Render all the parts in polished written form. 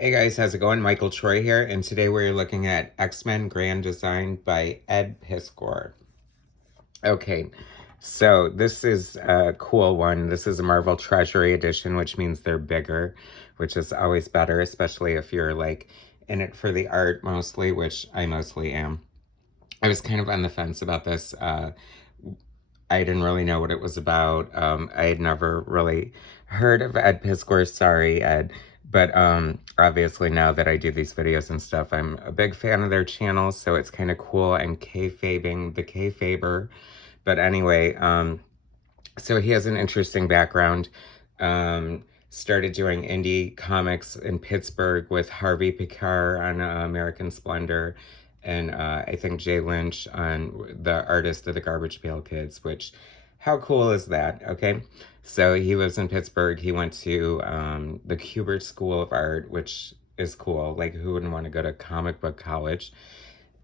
Hey guys, how's it going? Michael Troy here, and today we're looking at X-Men Grand Design by Ed Piskor. Okay, so this is a cool one. This is a Marvel Treasury Edition, which means they're bigger, which is always better, especially if you're like in it for the art mostly, which I mostly am. I was kind of on the fence about this. I didn't really know what it was about. I had never really heard of Ed Piskor. Sorry, Ed. But obviously now that I do these videos and stuff, I'm a big fan of their channel, so it's kind of cool. And KAYFABING, the KAYFABER. But anyway, so he has an interesting background. Started doing indie comics in Pittsburgh with Harvey Pekar on American Splendor, and I think Jay Lynch on the artist of the Garbage Pail Kids, which, how cool is that? Okay, so he lives in Pittsburgh. He went to the Kubert School of Art, which is cool. Like, who wouldn't want to go to comic book college?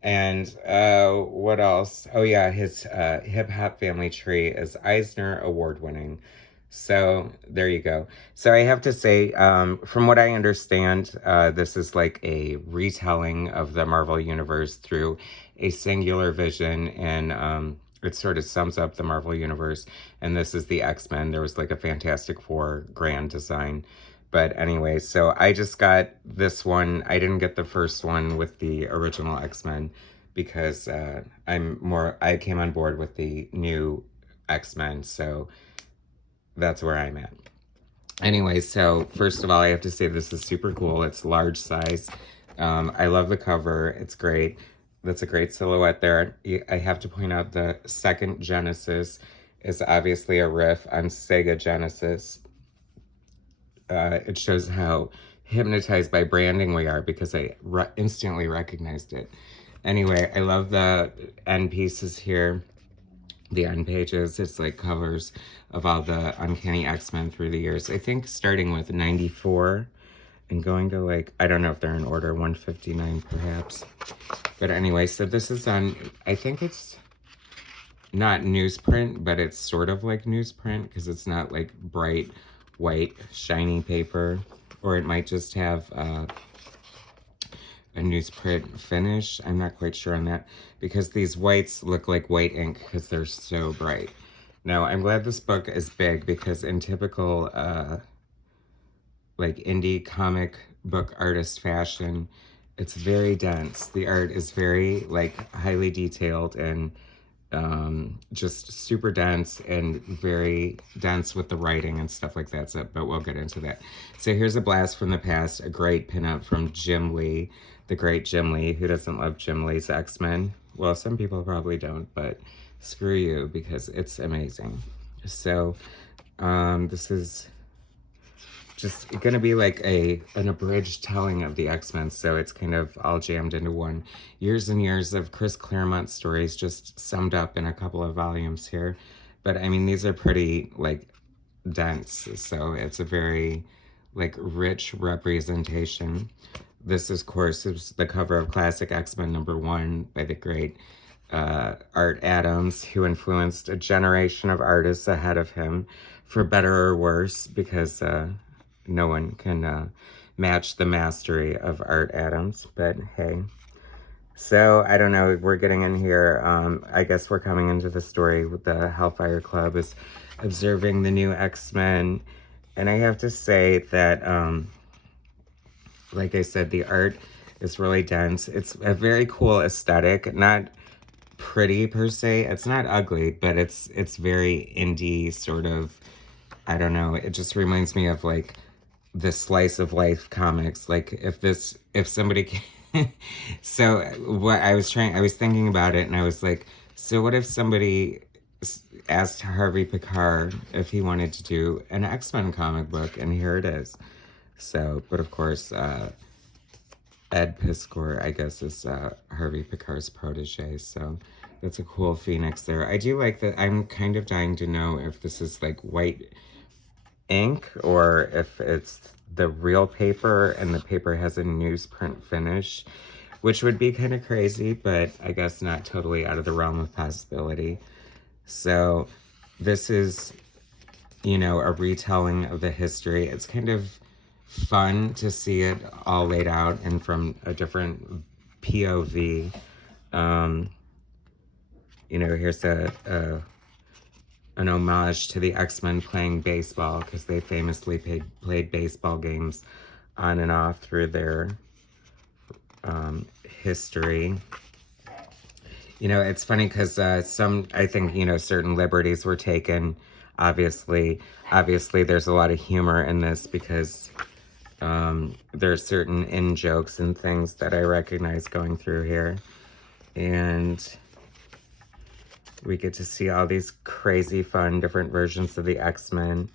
And what else? Oh yeah, his hip hop family tree is Eisner Award winning. So there you go. So I have to say, from what I understand, this is like a retelling of the Marvel Universe through a singular vision, and it sort of sums up the Marvel Universe. And this is the X-Men. There was like a Fantastic Four grand design. But anyway, so I just got this one. I didn't get the first one with the original X-Men because I came on board with the new X-Men. So that's where I'm at. Anyway, so first of all, I have to say this is super cool. It's large size. I love the cover. It's great. That's a great silhouette there. I have to point out the second Genesis is obviously a riff on Sega Genesis. It shows how hypnotized by branding we are because I instantly recognized it. Anyway, I love the end pieces here. The end pages, it's like covers of all the Uncanny X-Men through the years. I think starting with 94 and going to like, I don't know if they're in order, 159 perhaps. But anyway, so this is on, I think it's not newsprint, but it's sort of like newsprint because it's not like bright white shiny paper, or it might just have a newsprint finish. I'm not quite sure on that because these whites look like white ink because they're so bright. Now, I'm glad this book is big because in typical like indie comic book artist fashion, it's very dense. The art is very like highly detailed and just super dense and very dense with the writing and stuff like that. So, but we'll get into that. So here's a blast from the past, a great pinup from Jim Lee, the great Jim Lee. Who doesn't love Jim Lee's X-Men? Well, some people probably don't, but screw you because it's amazing. So this is just gonna be like an abridged telling of the X-Men, so it's kind of all jammed into one. Years and years of Chris Claremont stories just summed up in a couple of volumes here. But I mean, these are pretty like dense, so it's a very like rich representation. This, of course, is the cover of Classic X-Men #1 by the great Art Adams, who influenced a generation of artists ahead of him, for better or worse, because no one can match the mastery of Art Adams, but hey. So, I don't know, we're getting in here, I guess we're coming into the story with the Hellfire Club is observing the new X-Men, and I have to say that, like I said, the art is really dense. It's a very cool aesthetic, not pretty per se. It's not ugly, but it's very indie sort of, I don't know, it just reminds me of like the slice of life comics. Like if somebody so what I was thinking about it, and I was like, so what if somebody asked Harvey Pekar if he wanted to do an X-Men comic book, and here it is. So, but of course, Ed Piskor, I guess, is Harvey Pekar's protege, so that's a cool phoenix there. I do like that. I'm kind of dying to know if this is like white ink or if it's the real paper and the paper has a newsprint finish, which would be kind of crazy, but I guess not totally out of the realm of possibility. So this is, you know, a retelling of the history. It's kind of fun to see it all laid out and from a different POV. You know, here's an homage to the X-Men playing baseball, because they famously played baseball games on and off through their history. You know, it's funny because I think, you know, certain liberties were taken. Obviously, there's a lot of humor in this because there's certain in-jokes and things that I recognize going through here. And we get to see all these crazy fun different versions of the X-Men.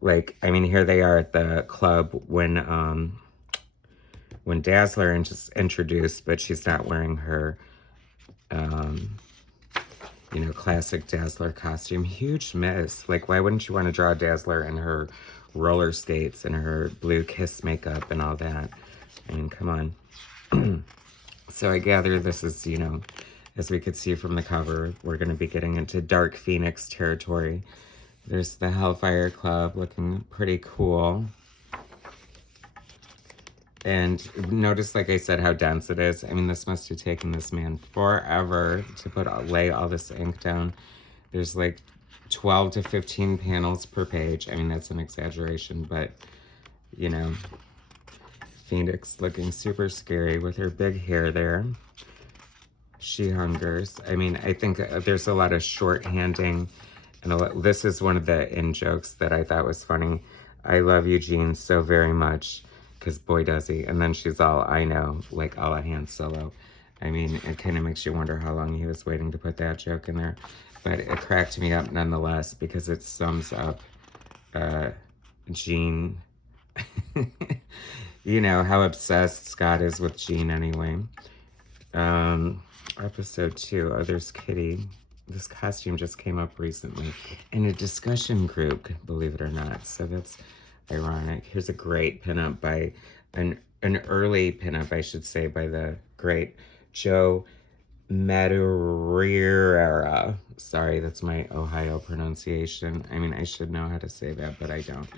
Like, I mean, here they are at the club when Dazzler is introduced, but she's not wearing her you know, classic Dazzler costume. Huge miss. Like, why wouldn't you want to draw Dazzler in her roller skates and her blue kiss makeup and all that? I mean, come on. So I gather this is, you know, as we could see from the cover, we're going to be getting into Dark Phoenix territory. There's the Hellfire Club looking pretty cool. And notice, like I said, how dense it is. I mean, this must have taken this man forever to lay all this ink down. There's like 12 to 15 panels per page. I mean, that's an exaggeration, but, you know, Phoenix looking super scary with her big hair there. She hungers. I mean, I think there's a lot of shorthanding. And this is one of the in-jokes that I thought was funny. I love Eugene so very much. Because boy does he. And then she's all, I know, like a la Han Solo. I mean, it kind of makes you wonder how long he was waiting to put that joke in there. But it cracked me up nonetheless, because it sums up Jean. You know, how obsessed Scott is with Jean anyway. Episode 2. Oh, there's Kitty. This costume just came up recently in a discussion group, believe it or not. So that's ironic. Here's a great pinup by an early pinup, I should say, by the great Joe Madureira. Sorry, that's my Ohio pronunciation. I mean, I should know how to say that, but I don't.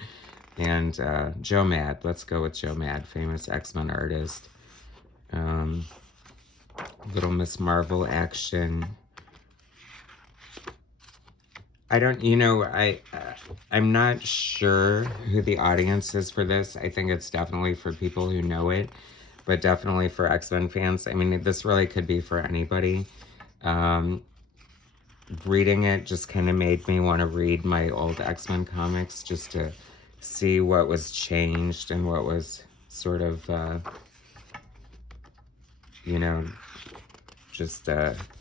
And Joe Mad. Let's go with Joe Mad, famous X-Men artist. Little Miss Marvel action. I don't, you know, I'm not sure who the audience is for this. I think it's definitely for people who know it, but definitely for X-Men fans. I mean, this really could be for anybody. Reading it just kind of made me want to read my old X-Men comics just to see what was changed and what was sort of, you know, just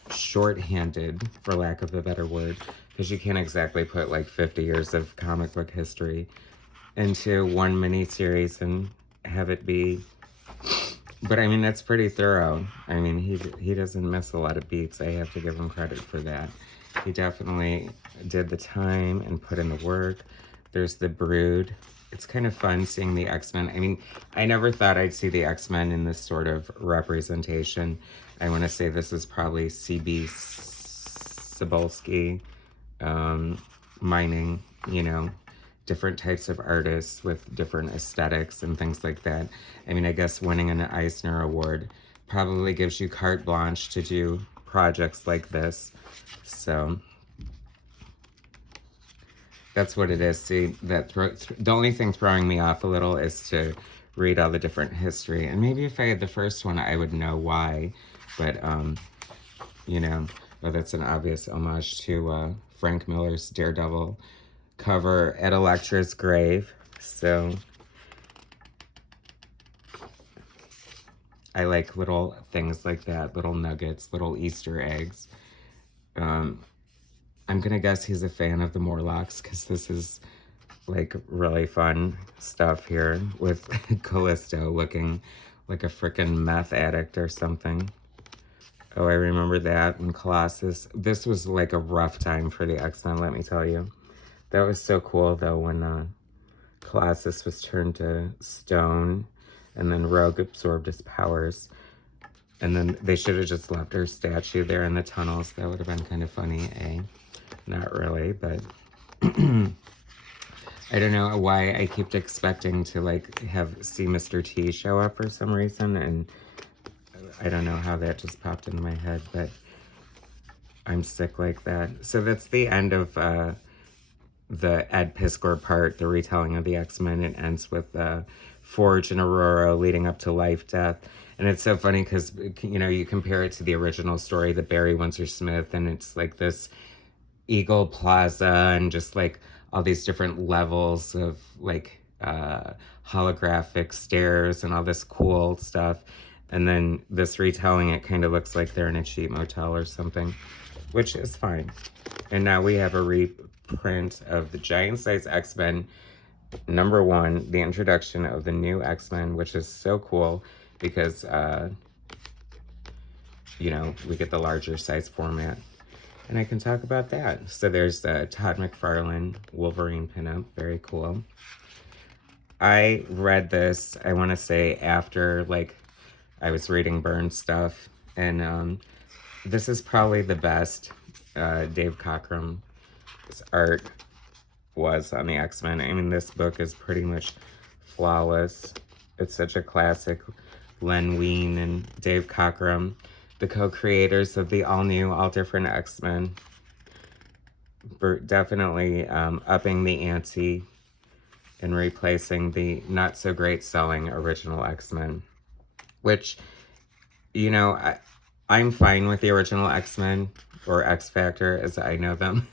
shorthanded, for lack of a better word. Because you can't exactly put like 50 years of comic book history into one mini-series and have it be... But I mean, that's pretty thorough. I mean, he doesn't miss a lot of beats. I have to give him credit for that. He definitely did the time and put in the work. There's the Brood. It's kind of fun seeing the X-Men. I mean, I never thought I'd see the X-Men in this sort of representation. I want to say this is probably C.B. Cebulski. Mining, you know, different types of artists with different aesthetics and things like that. I mean, I guess winning an Eisner Award probably gives you carte blanche to do projects like this. So that's what it is. See, the only thing throwing me off a little is to read all the different history. And maybe if I had the first one, I would know why. But, you know, well, that's an obvious homage to Frank Miller's Daredevil cover at Elektra's grave. So I like little things like that, little nuggets, little Easter eggs. I'm gonna guess he's a fan of the Morlocks, because this is like really fun stuff here with Callisto looking like a frickin' meth addict or something. Oh, I remember that. And Colossus. This was like a rough time for the X-Men, let me tell you. That was so cool, though, when Colossus was turned to stone and then Rogue absorbed his powers. And then they should have just left her statue there in the tunnels. That would have been kind of funny, eh? Not really, but... I don't know why I keep expecting to like see Mr. T show up for some reason, and I don't know how that just popped into my head, but I'm sick like that. So that's the end of the Ed Piskor part, the retelling of the X-Men. It ends with Forge and Aurora leading up to Life, Death. And it's so funny because, you know, you compare it to the original story, the Barry Windsor Smith, and it's like this Eagle Plaza and just like all these different levels of like holographic stairs and all this cool stuff. And then this retelling, it kind of looks like they're in a cheap motel or something, which is fine. And now we have a reprint of the Giant Size X-Men #1, the introduction of the new X-Men, which is so cool because, you know, we get the larger size format. And I can talk about that. So there's Todd McFarlane, Wolverine pinup, very cool. I read this, I want to say, after, like, I was reading Byrne stuff, and this is probably the best Dave Cockrum's art was on the X-Men. I mean, this book is pretty much flawless. It's such a classic. Len Wein and Dave Cockrum, the co-creators of the all-new, all-different X-Men, definitely upping the ante and replacing the not-so-great selling original X-Men, which, you know, I'm fine with the original X-Men, or X-Factor as I know them,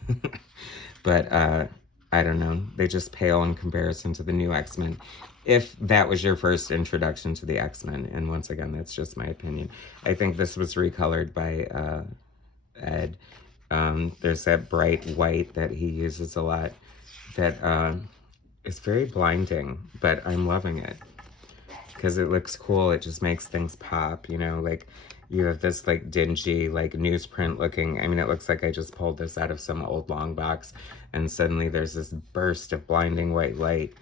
but I don't know, they just pale in comparison to the new X-Men, if that was your first introduction to the X-Men. And once again, that's just my opinion. I think this was recolored by Ed. There's that bright white that he uses a lot that is very blinding, but I'm loving it because it looks cool. It just makes things pop, you know, like you have this like dingy, like newsprint looking, I mean, it looks like I just pulled this out of some old long box and suddenly there's this burst of blinding white light,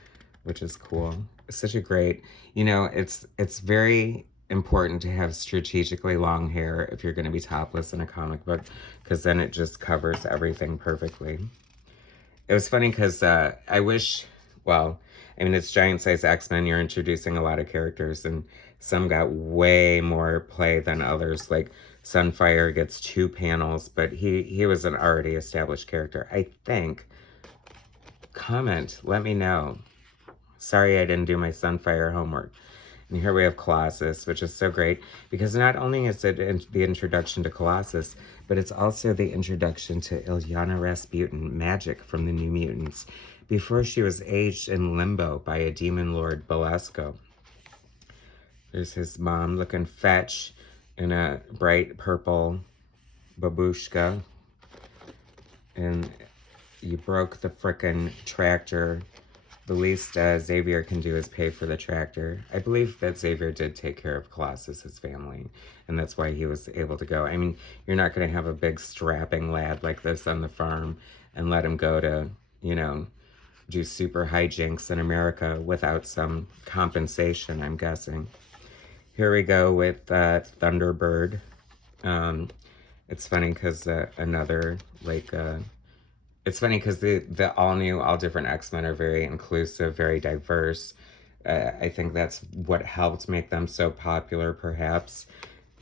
which is cool. It's such a great, you know, it's very important to have strategically long hair if you're going to be topless in a comic book, because then it just covers everything perfectly. It was funny because I wish, well, I mean, it's Giant Size X-Men, you're introducing a lot of characters, and some got way more play than others. Like, Sunfire gets 2 panels, but he was an already established character, I think. Comment, let me know. Sorry I didn't do my Sunfire homework. And here we have Colossus, which is so great, because not only is it the introduction to Colossus, but it's also the introduction to Illyana Rasputin, Magic from the New Mutants, before she was aged in limbo by a demon lord, Belasco. There's his mom looking fetch in a bright purple babushka. And you broke the frickin' tractor. The least Xavier can do is pay for the tractor. I believe that Xavier did take care of Colossus's family, and that's why he was able to go. I mean, you're not going to have a big strapping lad like this on the farm and let him go to, you know, do super hijinks in America without some compensation, I'm guessing. Here we go with Thunderbird. It's funny because another, like, it's funny because the all-new, all-different X-Men are very inclusive, very diverse. I think that's what helped make them so popular, perhaps.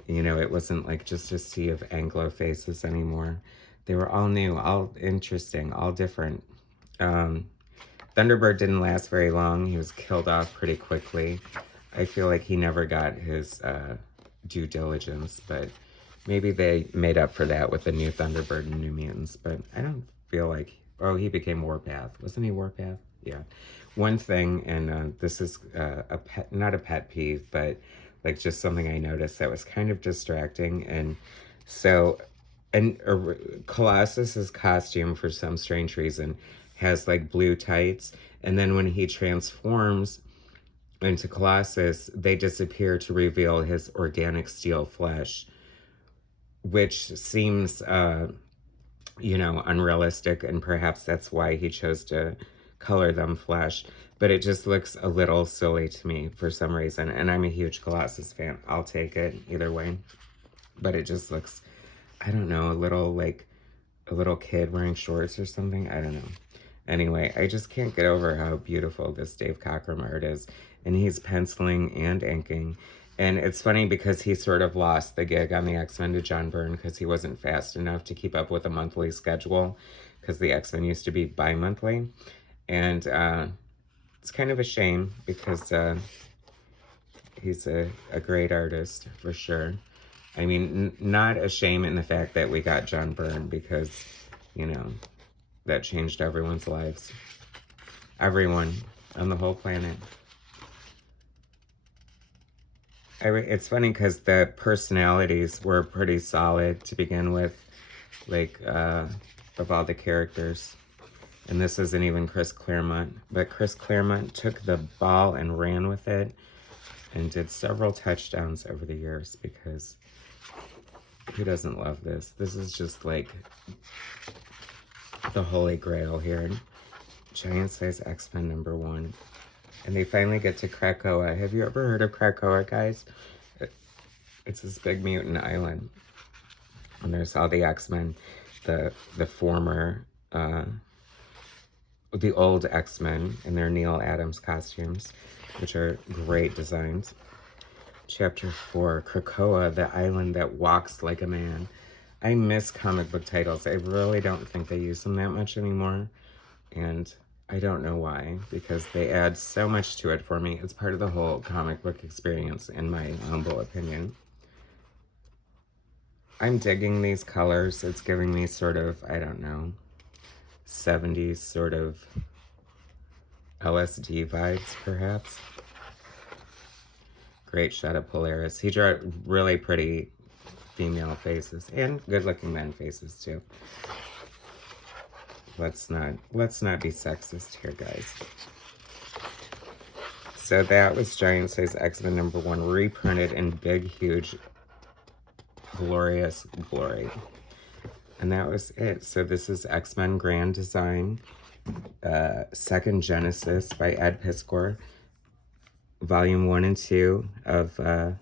You know, it wasn't like just a sea of Anglo faces anymore. They were all new, all interesting, all different. Thunderbird didn't last very long. He was killed off pretty quickly. I feel like he never got his due diligence, but maybe they made up for that with the new Thunderbird and New Mutants, but I don't feel like, oh, he became Warpath. Wasn't he Warpath? Yeah. One thing, and this is a pet, not a pet peeve, but like just something I noticed that was kind of distracting. And so, and Colossus's costume, for some strange reason, has like blue tights. And then when he transforms into Colossus, they disappear to reveal his organic steel flesh, which seems, you know, unrealistic, and perhaps that's why he chose to color them flesh. But it just looks a little silly to me for some reason, and I'm a huge Colossus fan. I'll take it either way. But it just looks, I don't know, a little like a little kid wearing shorts or something. I don't know. Anyway, I just can't get over how beautiful this Dave Cockrum art is. And he's penciling and inking. And it's funny because he sort of lost the gig on the X-Men to John Byrne because he wasn't fast enough to keep up with a monthly schedule because the X-Men used to be bi-monthly. And it's kind of a shame because he's a great artist for sure. I mean, not a shame in the fact that we got John Byrne because, you know, that changed everyone's lives. Everyone on the whole planet. It's funny because the personalities were pretty solid to begin with, like, of all the characters. And this isn't even Chris Claremont, but Chris Claremont took the ball and ran with it and did several touchdowns over the years because who doesn't love this? This is just like the holy grail here. Giant size X-Men #1. And they finally get to Krakoa. Have you ever heard of Krakoa, guys? It's this big mutant island. And there's all the X-Men, the former, the old X-Men in their Neil Adams costumes, which are great designs. Chapter 4, Krakoa, the island that walks like a man. I miss comic book titles. I really don't think they use them that much anymore. And I don't know why, because they add so much to it for me. It's part of the whole comic book experience, in my humble opinion. I'm digging these colors. It's giving me sort of, I don't know, 70s sort of LSD vibes, perhaps. Great shot of Polaris. He drew really pretty female faces and good-looking men faces too. Let's not be sexist here, guys. So that was Giant Size X-Men #1, reprinted in big, huge, glorious glory. And that was it. So this is X-Men Grand Design, Second Genesis by Ed Piskor, Volume 1 and 2 of, or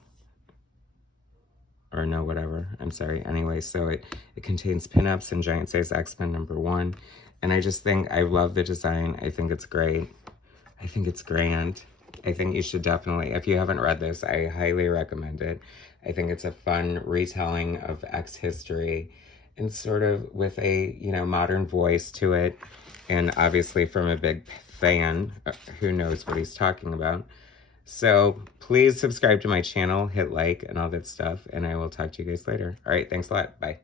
no, whatever. I'm sorry. Anyway, so it contains pinups and Giant Size X-Men #1. And I just think, I love the design. I think it's great. I think it's grand. I think you should definitely, if you haven't read this, I highly recommend it. I think it's a fun retelling of X history and sort of with a, you know, modern voice to it. And obviously from a big fan who knows what he's talking about. So please subscribe to my channel, hit like and all that stuff. And I will talk to you guys later. All right, thanks a lot. Bye.